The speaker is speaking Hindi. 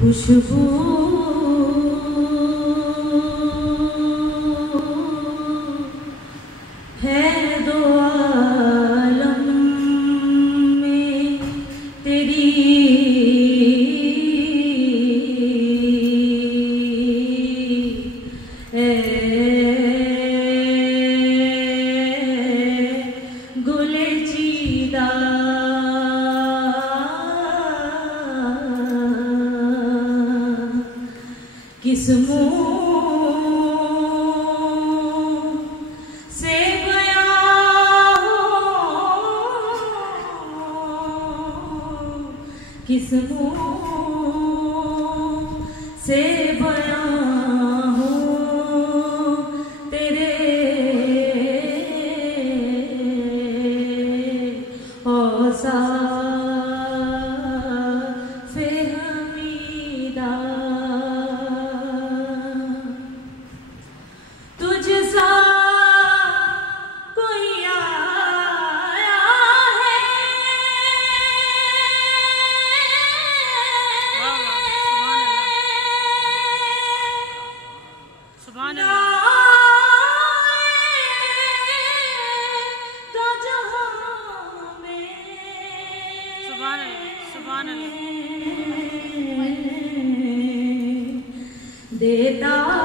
खुशबू है दो आलम में तेरी, गुले चीदा किस मुँह से बयां हो, किस मुँह से बयां हो तेरे औसाफ़े हमीदा। तुझसा कोई आया है, सुभान अल्लाह। देता